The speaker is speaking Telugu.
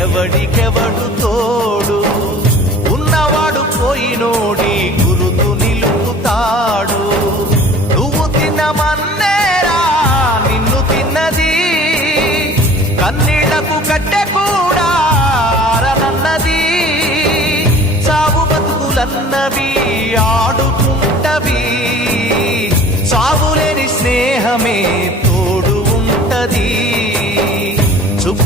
ఎవ్వడికెవడు తోడు? ఉన్నవాడు పోయినోడి గురుతు నిలుపుతాడు. నువ్వు తిన్నమన్నేరా నిన్ను తిన్నది. కన్నీళ్ళకు కట్టె కూడా ఆరనన్నది. సాగు బతుకులన్నవి ఆడుకుంటవి. సాగులేని స్నేహమే